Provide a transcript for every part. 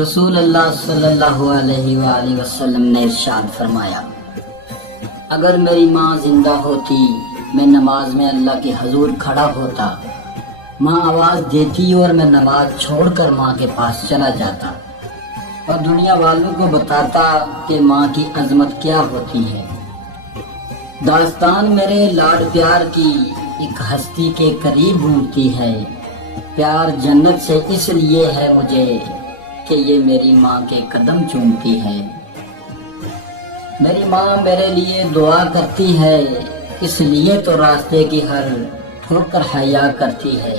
رسول اللہ صلی اللہ علیہ وآلہ وسلم نے ارشاد فرمایا، اگر میری ماں زندہ ہوتی میں نماز میں اللہ کے حضور کھڑا ہوتا، ماں آواز دیتی اور میں نماز چھوڑ کر ماں کے پاس چلا جاتا اور دنیا والوں کو بتاتا کہ ماں کی عظمت کیا ہوتی ہے۔ داستان میرے لاڈ پیار کی ایک ہستی کے قریب گھومتی ہے، پیار جنت سے اس لیے ہے مجھے کہ یہ میری ماں کے قدم چومتی ہے۔ میری ماں میرے لیے دعا کرتی ہے، اس لیے تو راستے کی ہر ٹھوکر حیا کرتی ہے۔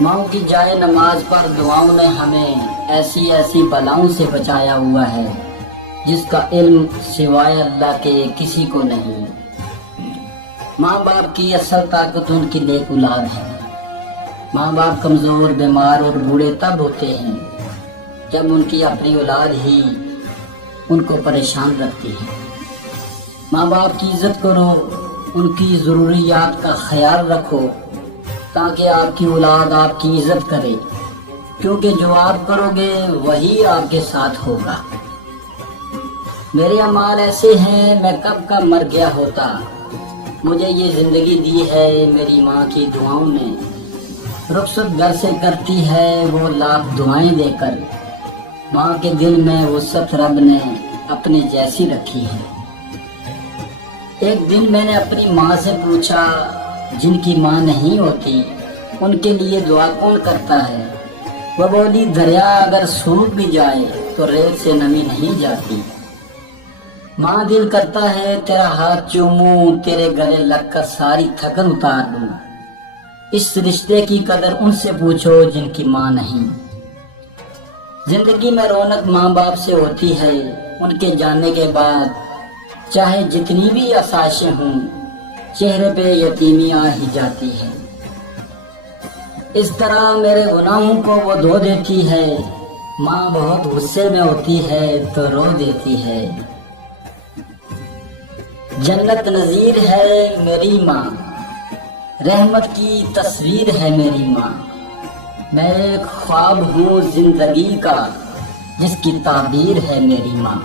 ماں کی جائے نماز پر دعاؤں نے ہمیں ایسی ایسی بلاؤں سے بچایا ہوا ہے جس کا علم سوائے اللہ کے کسی کو نہیں۔ ماں باپ کی اصل طاقت ان کی نیک اولاد ہے۔ ماں باپ کمزور، بیمار اور بوڑھے تب ہوتے ہیں جب ان کی اپنی اولاد ہی ان کو پریشان رکھتی ہے۔ ماں باپ کی عزت کرو، ان کی ضروریات کا خیال رکھو تاکہ آپ کی اولاد آپ کی عزت کرے، کیونکہ جو آپ کرو گے وہی آپ کے ساتھ ہوگا۔ میرے اعمال ایسے ہیں میں کب کا مر گیا ہوتا، مجھے یہ زندگی دی ہے میری ماں کی دعاؤں نے، رخصت گھر سے کرتی ہے وہ لاکھ دعائیں دے کر، ماں کے دل میں وسعت رب نے اپنے جیسی رکھی ہے۔ ایک دن میں نے اپنی ماں سے پوچھا، جن کی ماں نہیں ہوتی ان کے لیے دعا کون کرتا ہے؟ وہ بولی، دریا اگر سوکھ بھی جائے تو ریت سے نمی نہیں جاتی۔ ماں دل کرتا ہے تیرا ہاتھ چوموں، تیرے گلے لگ کر ساری تھکن اتار دوں۔ اس رشتے کی قدر ان سے پوچھو جن کی ماں نہیں۔ زندگی میں رونق ماں باپ سے ہوتی ہے، ان کے جانے کے بعد چاہے جتنی بھی آسائشیں ہوں چہرے پہ یتیمی آ ہی جاتی ہے۔ اس طرح میرے گناہوں کو وہ دھو دیتی ہے، ماں بہت غصے میں ہوتی ہے تو رو دیتی ہے۔ جنت نظیر ہے میری ماں، رحمت کی تصویر ہے میری ماں، میں ایک خواب ہوں زندگی کا جس کی تعبیر ہے میری ماں۔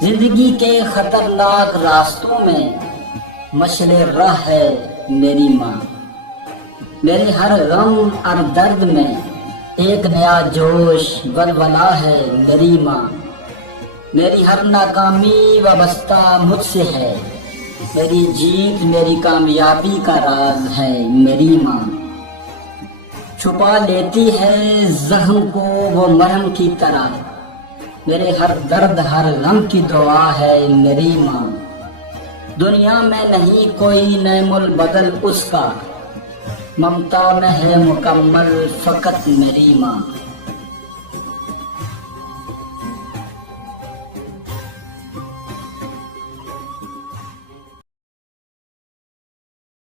زندگی کے خطرناک راستوں میں مشعل راہ ہے میری ماں، میرے ہر غم اور درد میں ایک نیا جوش ولولہ ہے میری ماں، میری ہر ناکامی وابستہ مجھ سے ہے، میری جیت میری کامیابی کا راز ہے میری ماں، چھپا لیتی ہے زخم کو وہ مرہم کی طرح، میرے ہر درد ہر غم کی دعا ہے میری ماں، دنیا میں نہیں کوئی نعم البدل اس کا، ممتا میں ہے مکمل فقط میری ماں۔